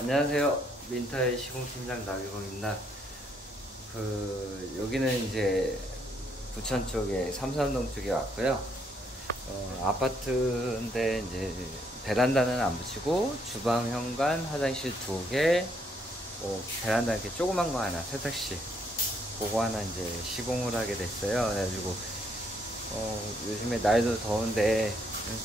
안녕하세요. 민타의 시공팀장 나규범입니다. 여기는 이제 부천 쪽에 삼산동 쪽에 왔고요. 아파트인데 이제 베란다는 안 붙이고 주방, 현관, 화장실 2개, 베란다 이렇게 조그만 거 하나, 세탁실 그거 하나 이제 시공을 하게 됐어요. 그래가지고 요즘에 날도 더운데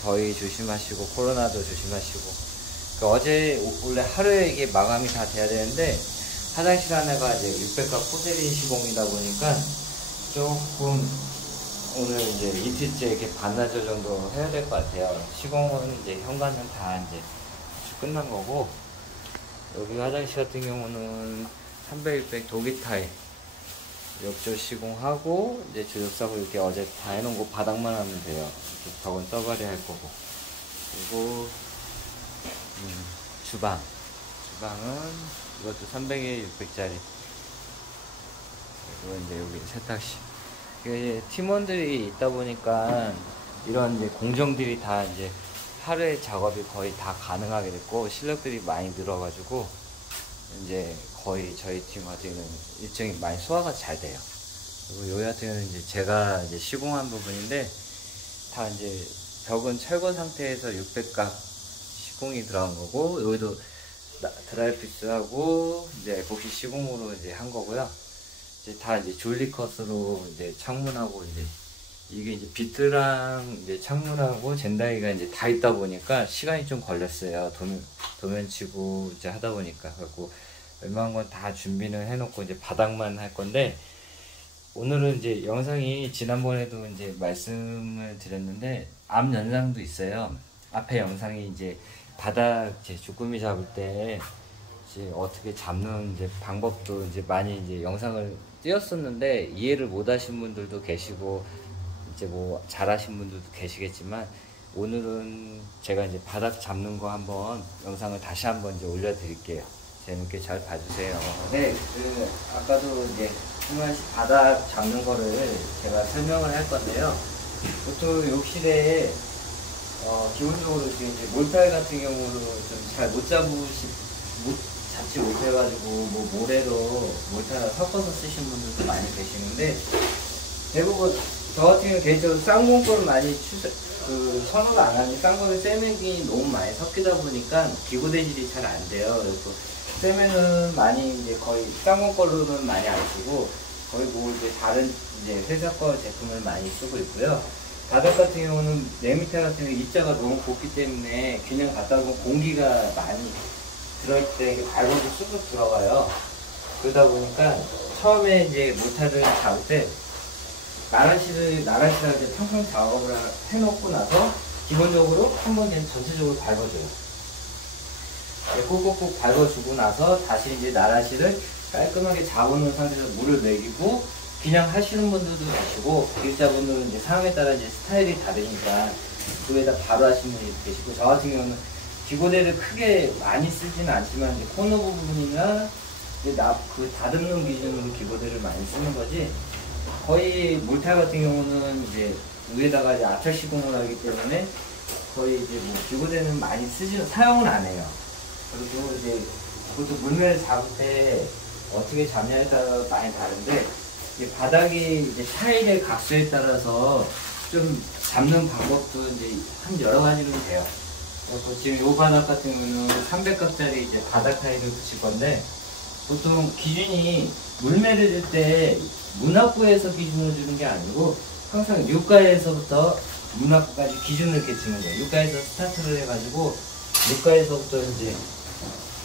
더위 조심하시고 코로나도 조심하시고. 어제 원래 하루에 이게 마감이 다 돼야 되는데 화장실 하나가 이제 600가 포세린 시공이다 보니까 조금 오늘 이제 이틀째 이렇게 반나절 정도 해야 될 것 같아요. 시공은 이제 현관은 다 이제 끝난 거고, 여기 화장실 같은 경우는 300, 600 독일 타일 욕조 시공하고 이제 주접사고 이렇게 어제 다 해놓은 거 바닥만 하면 돼요. 이렇게 벽은 떠가리 할 거고. 그리고 주방은 이것도 300에 600짜리. 그리고 이제 여기 세탁실. 이게 팀원들이 있다 보니까 이런 이제 공정들이 다 이제 하루에 작업이 거의 다 가능하게 됐고, 실력들이 많이 늘어가지고 이제 거의 저희 팀 같은 경우는 일정이 많이 소화가 잘 돼요. 그리고 여기 같은 경우는 이제 제가 이제 시공한 부분인데, 다 이제 벽은 철거 상태에서 600각 시공이 들어간 거고, 여기도 드라이피스하고 이제 에포시 시공으로 이제 한 거고요. 이제 다 이제 졸리컷으로 이제 창문하고 이제 이게 이제 비트랑 이제 창문하고 젠다이가 이제 다 있다 보니까 시간이 좀 걸렸어요. 도면 치고 이제 하다 보니까. 그래갖고 웬만한 건 다 준비는 해놓고 이제 바닥만 할 건데, 오늘은 이제 영상이 지난번에도 이제 말씀을 드렸는데 앞 영상도 있어요. 앞에 영상이 이제 바닥 이제 주꾸미 잡을 때 이제 어떻게 잡는 이제 방법도 이제 많이 이제 영상을 띄웠었는데 이해를 못 하신 분들도 계시고 이제 뭐 잘하신 분들도 계시겠지만, 오늘은 제가 이제 바닥 잡는 거 한번 영상을 다시 한번 이제 올려드릴게요. 재밌게 잘 봐주세요. 네, 아까도 이제 바닥 잡는 거를 제가 설명을 할 건데요. 보통 욕실에 기본적으로 지금 이제 몰탈 같은 경우로 좀 잘 못 잡지 못해가지고 뭐 모래로 몰탈을 섞어서 쓰신 분들도 많이 계시는데, 대부분 저 같은 경우는 개인적으로 쌍공 거를 많이 선호를 안 하니, 쌍공에 세면이 너무 많이 섞이다 보니까 기고대질이 잘 안 돼요. 그래서 세면은 많이 이제 거의 쌍공 걸로는 많이 안 쓰고, 거의 뭐 이제 다른 이제 회사 거 제품을 많이 쓰고 있고요. 바닥 같은 경우는 내밑에 같은 경우 입자가 너무 곱기 때문에 그냥 갖다 보면 공기가 많이 들어있을 때 밟아도 쑥쑥 들어가요. 그러다 보니까 처음에 이제 몰타를 잡을 때 나란시를 이제 평평 작업을 해놓고 나서 기본적으로 한번 전체적으로 밟아줘요. 꾹꾹꾹 밟아주고 나서 다시 이제 나란시를 깔끔하게 잡아놓은 상태에서 물을 먹이고, 그냥 하시는 분들도 계시고, 기술자분들은 이제 상황에 따라 이제 스타일이 다르니까 그에다 바로 하시는 분이 계시고, 저 같은 경우는 기고대를 크게 많이 쓰지는 않지만 이제 코너 부분이나 이제 다듬는 기준으로 기고대를 많이 쓰는 거지, 거의 몰탈 같은 경우는 이제 위에다가 이제 압착 시공을 하기 때문에 거의 이제 뭐 기고대는 많이 사용은 안 해요. 그리고 이제 그것도 물매를 잡을 때 어떻게 잡냐에 따라 많이 다른데, 이 바닥이 이제 타일의 각도에 따라서 좀 잡는 방법도 이제 한 여러 가지로 돼요. 그래서 지금 이 바닥 같은 경우는 300각짜리 이제 바닥 타일을 붙일 건데, 보통 기준이 물매를 줄 때 문합구에서 기준을 주는 게 아니고 항상 육가에서부터 문합구까지 기준을 이렇게 주는 거예요. 육가에서 스타트를 해가지고 육가에서부터 이제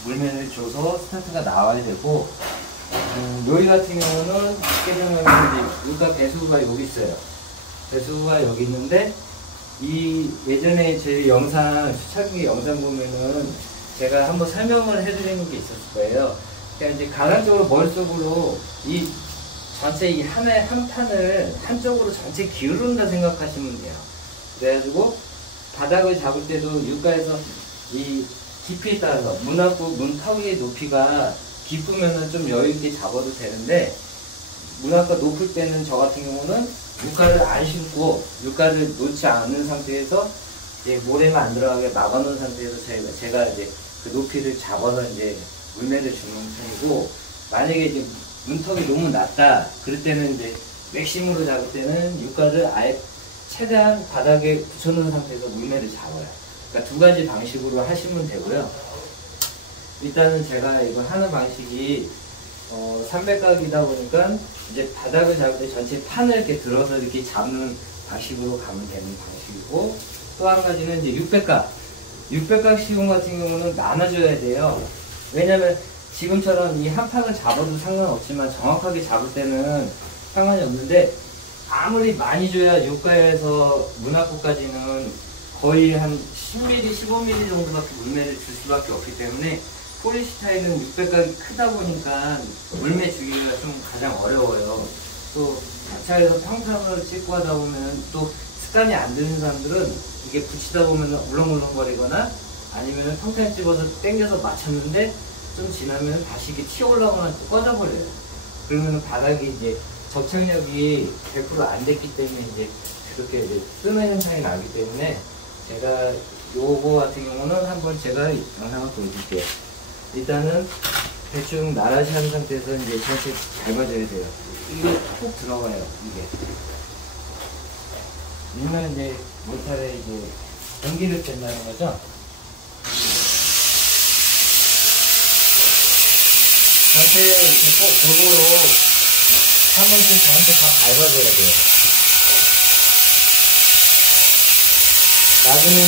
물매를 줘서 스타트가 나와야 되고, 요리 같은 경우는 쉽게 생각하면 이제 육가 배수구가 여기 있어요. 배수구가 여기 있는데, 이 예전에 제 영상 수차기 영상 보면은 제가 한번 설명을 해드리는 게 있었을 거예요. 그러니까 이제 가산적으로 머릿속으로 이 전체 이 한 판을 한쪽으로 전체 기울는다 생각하시면 돼요. 그래가지고 바닥을 잡을 때도 육가에서 이 깊이에 따라서 문 타위의 높이가 깊으면은 좀 여유있게 잡아도 되는데, 문화가 높을 때는 저 같은 경우는 육가를 안 신고 육가를 놓지 않는 상태에서 이제 모래가 안 들어가게 막아놓은 상태에서 제가 이제 그 높이를 잡아서 이제 물매를 주는 편이고, 만약에 이제 문턱이 너무 낮다 그럴 때는 이제 맥심으로 잡을 때는 유가를 아예 최대한 바닥에 붙여놓은 상태에서 물매를 잡아요. 그러니까 두 가지 방식으로 하시면 되고요. 일단은 제가 이거 하는 방식이 300각이다 보니까 이제 바닥을 잡을 때 전체 판을 이렇게 들어서 이렇게 잡는 방식으로 가면 되는 방식이고, 또 한 가지는 이제 600각. 600각 시공 같은 경우는 나눠줘야 돼요. 왜냐면 지금처럼 이 한 판을 잡아도 상관없지만 정확하게 잡을 때는 상관이 없는데, 아무리 많이 줘야 유가에서 문학구까지는 거의 한 10mm, 15mm 정도밖에 물매를 줄 수밖에 없기 때문에, 포리스타일은 600각이 크다 보니까 물매 주기가 좀 가장 어려워요. 또 자차에서 평평을 찍고 하다 보면 또 습관이 안 드는 사람들은 이게 붙이다 보면 울렁울렁거리거나 아니면 평평 집어서 당겨서 맞췄는데 좀 지나면 다시 이게 튀어 올라오거나 또 꺼져버려요. 그러면 바닥이 이제 접착력이 100% 안 됐기 때문에 이제 그렇게 이제 뜨는 현상이 나기 때문에, 제가 요거 같은 경우는 한번 제가 영상을 보여줄게요. 일단은 대충 나라시 한 상태에서 이제 전체 잘 봐줘야 돼요. 이게 푹 들어가요, 이게. 일면 이제 모탈에 이제 연기를 뺀다는 거죠. 전체 꼭 골고루 한 번씩 저한테 다 밟아줘야 돼요. 나중에는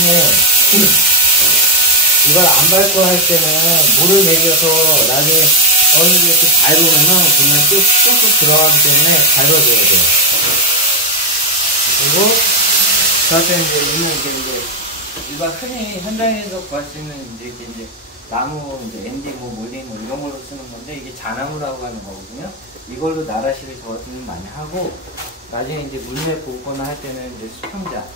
이걸 안 밟고 할 때는 물을 먹여서 나중에 어느 정도 이렇게 밟으면은 그냥 뚝뚝 들어가기 때문에 밟아줘야 돼요. 그리고 저한테 이제 이제 일반 흔히 현장에서 구할 수 있는 이제 나무 이제 MD 몰딩 이런 걸로 쓰는 건데, 이게 자나무라고 하는 거거든요. 이걸로 나라시를 저 같은 경우는 많이 하고, 나중에 이제 물매 붓거나 할 때는 이제 수평자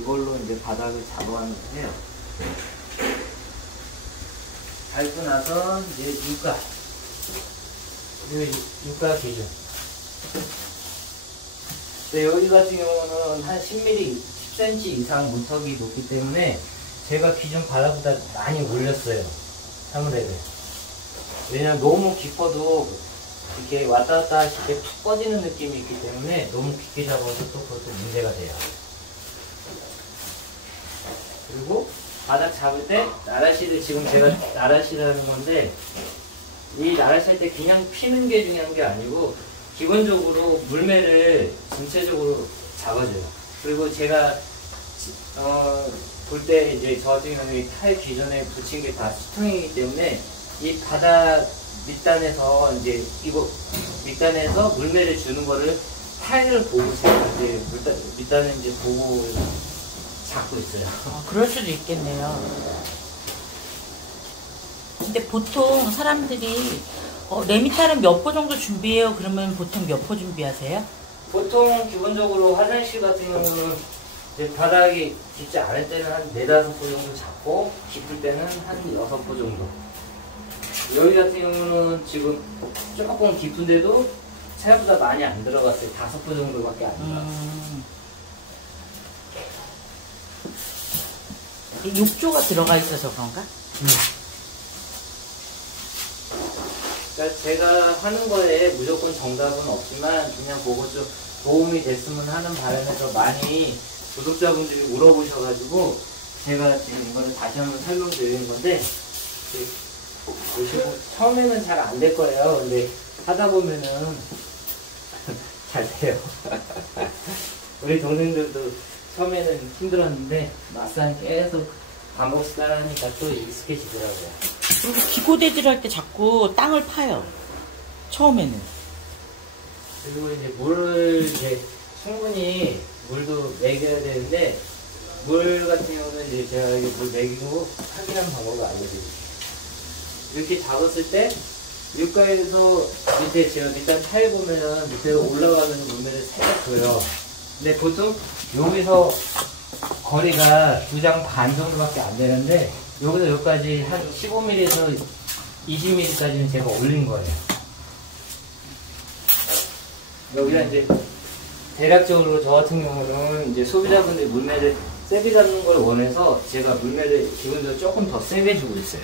이걸로 이제 바닥을 잡아가면서 해요. 밟고 나서 이제 유가 기준. 네, 여기 같은 경우는 한 10mm, 10cm 이상 문턱이 높기 때문에 제가 기준 바닥보다 많이 올렸어요. 사무대를. 왜냐면 너무 깊어도 이렇게 왔다 갔다 하실 때 푹 꺼지는 느낌이 있기 때문에 너무 깊게 잡아서 또 그것도 문제가 돼요. 그리고 바닥 잡을 때 나라시를, 지금 제가 나라시를 하는 건데, 이 나라시 할 때 그냥 피는 게 중요한 게 아니고 기본적으로 물매를 전체적으로 잡아줘요. 그리고 제가 볼 때 이제 저 같은 경우는 타일 기존에 붙인 게 다 수평이기 때문에 이 바닥 밑단에서 이제 이거 밑단에서 물매를 주는 거를 타일을 보고 제가 이제 밑단을 이제 보고 잡고 있어요. 그럴 수도 있겠네요. 근데 보통 사람들이 레미탈은 몇 호 정도 준비해요? 그러면 보통 몇 호 준비하세요? 보통 기본적으로 화장실 같은 경우는 이제 바닥이 깊지 않을 때는 한 4, 5호 정도 잡고, 깊을 때는 한 6호 정도. 여기 같은 경우는 지금 조금 깊은데도 생각보다 많이 안 들어갔어요. 5호 정도밖에 안 들어갔어요. 욕조가 들어가 있어서 그런가? 그러니까 제가 하는 거에 무조건 정답은 없지만 그냥 보고 좀 도움이 됐으면 하는 바람에서 많이 구독자분들이 물어보셔가지고 제가 지금 이거를 다시 한번 설명드리는 건데, 보시고 처음에는 잘 안 될 거예요. 근데 하다 보면은 잘 돼요. 우리 동생들도 처음에는 힘들었는데 막상 계속 반복 따라하니까 또 익숙해지더라고요. 그리고 기고대들 할 때 자꾸 땅을 파요. 처음에는. 그리고 이제 물을 이제 충분히 물도 먹여야 되는데, 물 같은 경우는 이제 제가 물 먹이고 확인하는 방법을 알려드릴게요. 이렇게 잡았을 때 유가에서 밑에 제가 일단 타일 보면은 밑에로 올라가면서 물매를 살짝 줘요. 근데 보통 여기서 거리가 2장 반 정도밖에 안 되는데, 여기서 여기까지 한 15mm에서 20mm까지는 제가 올린 거예요. 여기가 이제 대략적으로 저 같은 경우는 이제 소비자분들 물매를 세게 잡는 걸 원해서 제가 물매를 기본적으로 조금 더 세게 주고 있어요.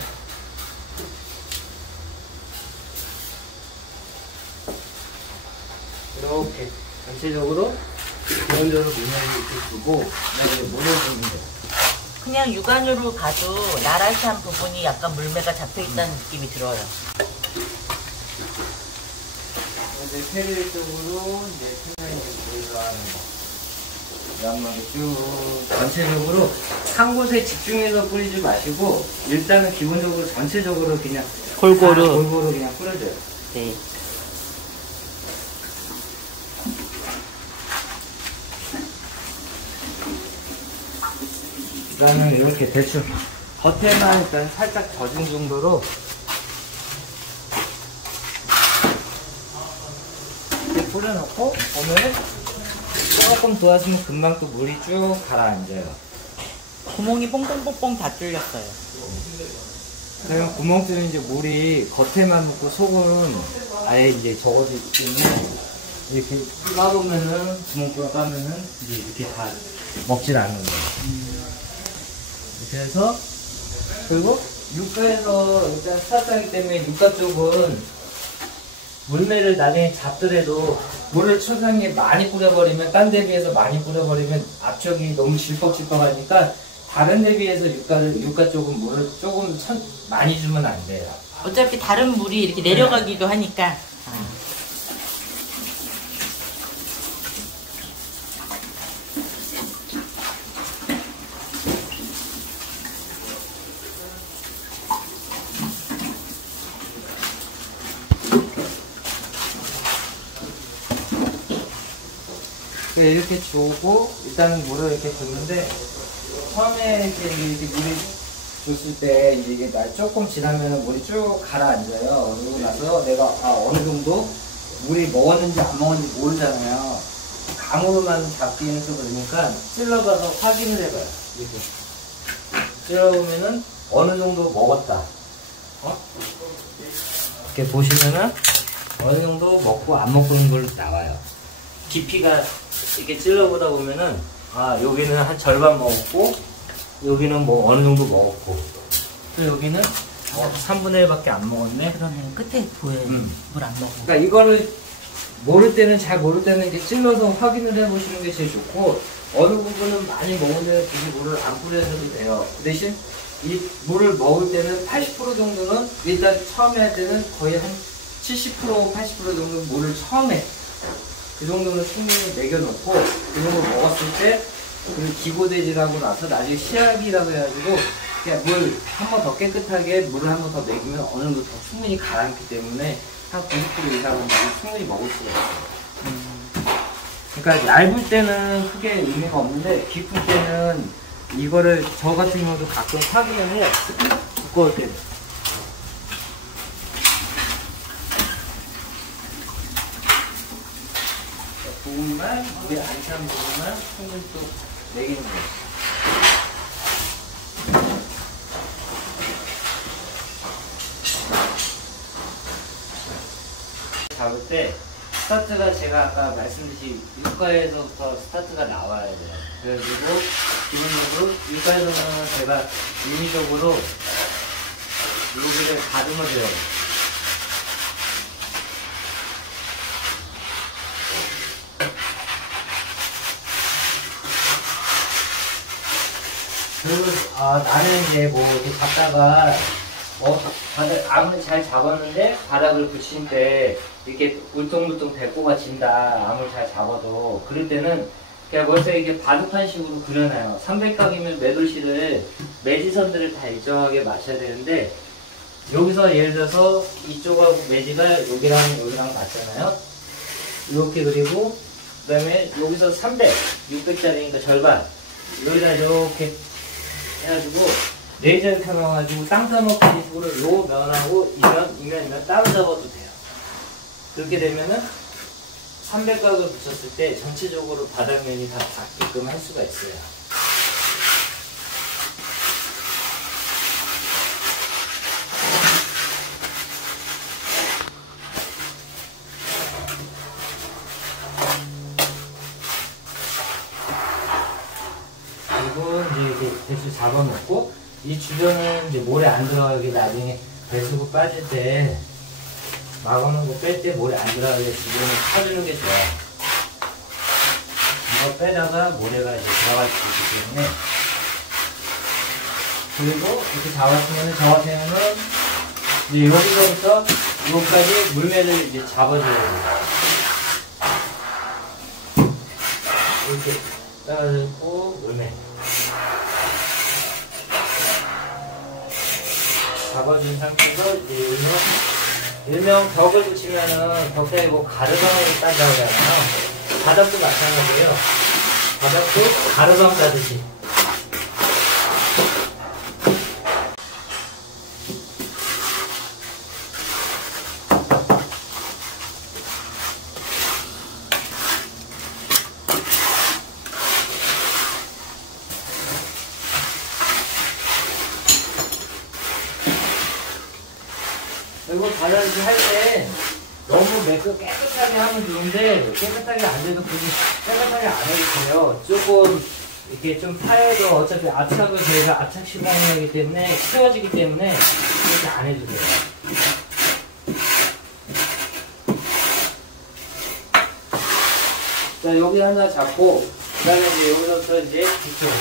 이렇게 전체적으로 기본적으로 물매를 이렇게 주고 그다음에 물을 주면 돼요. 그냥 육안으로 봐도 나라시한 부분이 약간 물매가 잡혀있다는 느낌이 들어요. 이제 페릴 쪽으로 이제 표면이 들어가는 거. 양말이 쭉 전체적으로 한 곳에 집중해서 뿌리지 마시고 일단은 기본적으로 전체적으로 그냥 골고루. 골고루 그냥 뿌려줘요. 네. 그다음에 이렇게 대충 겉에만 일단 살짝 젖은 정도로 이렇게 뿌려놓고 보면 조금 도와주면 금방 또 물이 쭉 가라앉아요. 구멍이 뽕뽕뽕뽕 다 뚫렸어요. 그러면 구멍 뚫린 이제 물이 겉에만 묻고 속은 아예 이제 적어져 있기 때문에 이렇게 까보면은 구멍 까면은 이제 이렇게 다 먹질 않는 거예요. 이렇게 해서 그리고 육가에서 일단 스타트하기 때문에 육가 쪽은 물매를 나중에 잡더라도 물을 초상에 많이 뿌려버리면 딴 데 비해서 많이 뿌려버리면 앞쪽이 너무 질퍽질퍽하니까 다른 데 비해서 육가 쪽은 물을 조금 많이 주면 안 돼요. 어차피 다른 물이 이렇게 내려가기도 하니까. 이렇게 주고 일단은 물을 이렇게 줬는데 처음에 이렇게 물이 줬을 때 이게 조금 지나면 물이 쭉 가라앉아요. 그러고 나서 내가 어느 정도 물이 먹었는지 안 먹었는지 모르잖아요. 감으로만 잡기는 좀 그러니까 찔러봐서 확인을 해봐요. 이렇게 찔러보면은 어느 정도 먹었다. 이렇게 보시면은 어느 정도 먹고 안 먹고 있는 걸로 나와요. 깊이가 이렇게 찔러보다 보면은 여기는 한 절반 먹었고 여기는 뭐 어느 정도 먹었고 또 여기는 3분의 1밖에 안 먹었네. 그러네요. 끝에 보여요. 물 안 먹고. 그러니까 이거를 모를 때는 잘 모를 때는 이렇게 찔러서 확인을 해보시는 게 제일 좋고 어느 부분은 많이 먹는데 굳이 물을 안 뿌려줘도 돼요. 그 대신 이 물을 먹을 때는 80% 정도는 일단 처음에 할 때는 거의 한 70% 80% 정도 물을 처음에 그 정도는 충분히 먹여놓고 그 정도 먹었을 때 그 기고대질하고 나서 나중에 시약이라고 해가지고 그냥 물 한 번 더 깨끗하게 물을 한 번 더 먹이면 어느 정도 더 충분히 가라앉기 때문에 한 90% 이상은 물을 충분히 먹을 수가 있어요. 그러니까 얇을 때는 크게 의미가 없는데 깊을 때는 이거를 저 같은 경우도 가끔 확인을 해요. 두꺼울 때는. 부분만, 물이 안 찬 부분만 충분히 또 먹이는 거예요. 잡을 때 스타트가 제가 아까 말씀드린 육가에서부터 스타트가 나와야 돼요. 그래가지고 기본적으로 육가에서는 제가 인위적으로 여기를 다듬어줘요. 그리고 나는 이제 뭐 이렇게 잡다가 아무리 잘 잡았는데 바닥을 붙인 때 이렇게 울퉁불퉁 배꼽가 진다. 아무리 잘 잡아도 그럴 때는 그냥 벌써 이렇게 바둑판식으로 그려놔요. 300각이면 매돌실을 매지선들을 다 일정하게 맞춰야 되는데 여기서 예를 들어서 이쪽하고 매지가 여기랑 맞잖아요. 이렇게 그리고 그 다음에 여기서 300, 600짜리니까 절반 여기다 이렇게 해가지고 레이저를 켜놔가지고 땅 따먹기 식으로 요 면하고 이면 따로 잡아도 돼요. 그렇게 되면은 300각을 붙였을 때 전체적으로 바닥면이 다 닿게끔 할 수가 있어요. 그리고 막아놓고 이 주변은 이제 모래 안 들어가게 나중에 배수구 빠질 때 막아놓은 거 뺄 때 모래 안 들어가게 주변을 파주는 게 좋아요. 이거 빼다가 모래가 이제 들어갈 수 있기 때문에. 그리고 이렇게 잡았으면 저 같은 경우는 이제 여기서부터 여기까지 물매를 이제 잡아줘야 돼요. 이렇게 따라잡고 물매 잡아준 상태에서 이제 일명 벽을 붙이면은 벽에 뭐 가르방으로 따자고 하잖아요. 바닥도 마찬가지예요. 바닥도 가르방 따듯이. 그리고 바닥을 할 때 너무 깨끗하게 하면 좋은데 깨끗하게 안 돼도 굳이 깨끗하게 안 해도 돼요. 조금 이렇게 좀 파여도 어차피 압착을 저희가 압착 시공을 하기 때문에 채워지기 때문에 이렇게 안 해도 돼요. 자, 여기 하나 잡고 그 다음에 이제 여기서부터 이제 뒤쪽으로.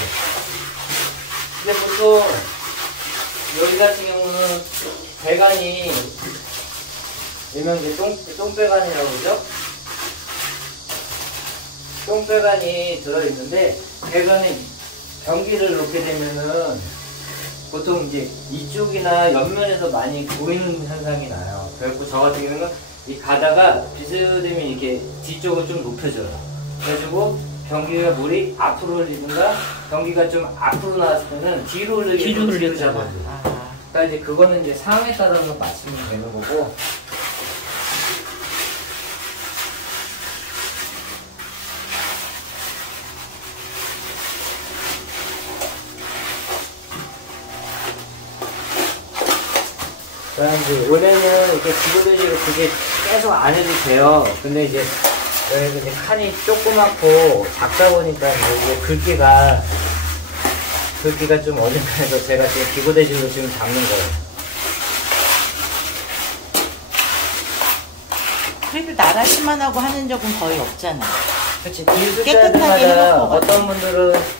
근데 보통 여기 같은 경우는 배관이 일명 이제 똥배관이라고 그러죠? 똥배관이 들어있는데 배관에 변기를 놓게 되면은 보통 이제 이쪽이나 옆면에서 많이 보이는 현상이 나요. 그래갖고 저 같은 경우는 이 가다가 비스듬히 이렇게 뒤쪽을 좀 높여줘요. 그래가지고 변기가 물이 앞으로 흘리든가 변기가 좀 앞으로 나왔을 때는 뒤로 흘리게 뒤로 잡아줘요. 그러니까 이제 그거는 이제 상황에 따라서 맞추면 되는 거고. 그다음 이제 원래는 이렇게 기본적으로 그게 계속 안 해도 돼요. 근데 이제 여기가 이제 칸이 조그맣고 작다 보니까 이게 굵기가 좀 어중간해서 제가 지금 기고대실로 지금 잡는 거예요. 그래도 나라시만 하고 하는 적은 거의 없잖아. 그렇지. 깨끗하게 해놓고 어떤 분들은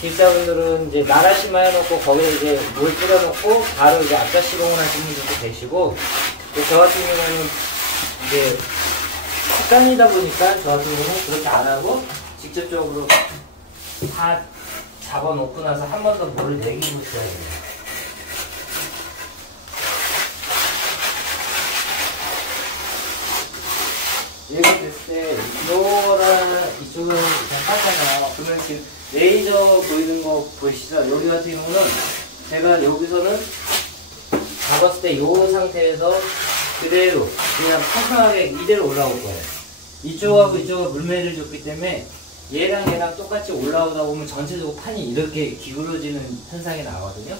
기사분들은 이제 나라시만 해놓고 거기에 이제 물 뿌려놓고 바로 이제 압착 시공을 하시는 분들도 계시고, 저 같은 경우는 이제 습관이다 보니까 저 같은 경우는 그렇게 안 하고 직접적으로 다 잡아놓고 나서 한 번 더 물을 내기고 있어야 돼요. 얘가 됐을 때 이거랑 이쪽은 그냥 깠잖아요. 그러면 지금 레이저 보이는 거 보이시죠? 여기 같은 경우는 제가 여기서는 잡았을 때 이 상태에서 그대로 그냥 평평하게 이대로 올라올 거예요. 이쪽하고 이쪽은 물매를 줬기 때문에 얘랑 똑같이 올라오다 보면 전체적으로 판이 이렇게 기울어지는 현상이 나거든요.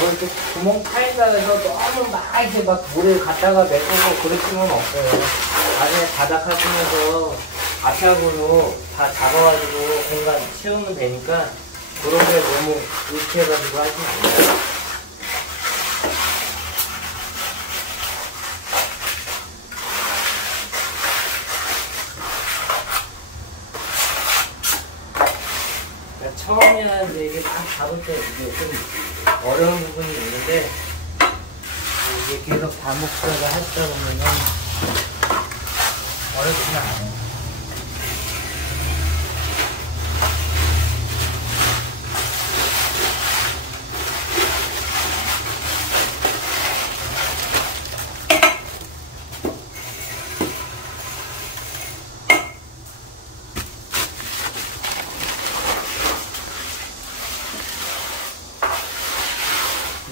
이렇게 구멍 파인다 해서 너무 막 이렇게 막 물을 갖다가 메꾸고 그럴 필요는 없어요. 나중에 바닥 하시면서 압착으로 다 잡아가지고 공간 채우면 되니까 그런 게 너무 의식해가지고 하시면 안 돼요. 처음에는 이제 이게 딱 잡을 때 이게 좀 어려운 부분이 있는데 이게 계속 반복적으로 하시다 보면은 어렵지는 않아요.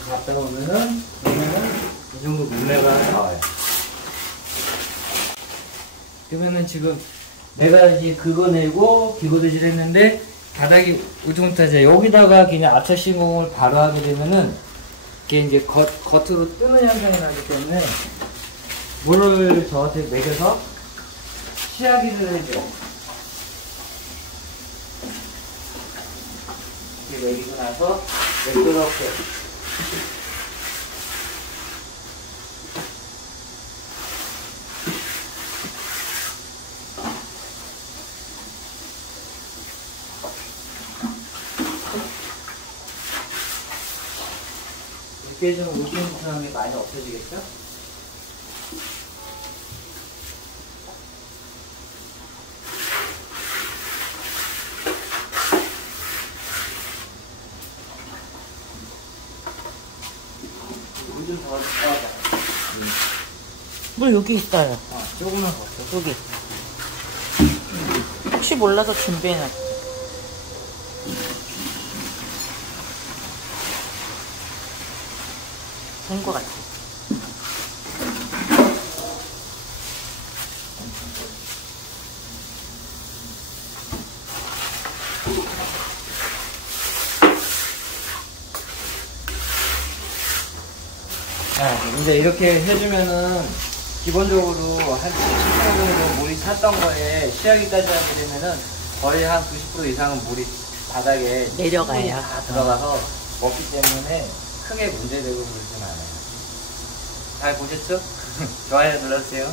잡다 보면은 그러면은 지금 내가 이제 그거 내고 기고도질 했는데 바닥이 우중타자 여기다가 그냥 앞차 시공을 바로 하게 되면은 이게 이제 겉으로 뜨는 현상이 나기 때문에 물을 저한테 먹여서 시야기를 해줘. 이렇게 먹이고 나서 매끄럽게. 이렇게 해주면 울퉁불퉁한 게 많이 없어지겠죠? 물 좀 더 넣어봐. 물 여기 있어요. 조금만 더. 여기. 혹시 몰라서 준비해놨어. 된 것 같아. 이제 이렇게 해주면은 기본적으로 한 70% 정도 물이 찼던 거에 시야기까지 하게 되면은 거의 한 90% 이상은 물이 바닥에 내려가요. 다 들어가서 먹기 때문에 크게 문제되고 그러진 않아요. 잘 보셨죠? 좋아요 눌러주세요.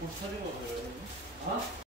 꼭 터진 거 보여요.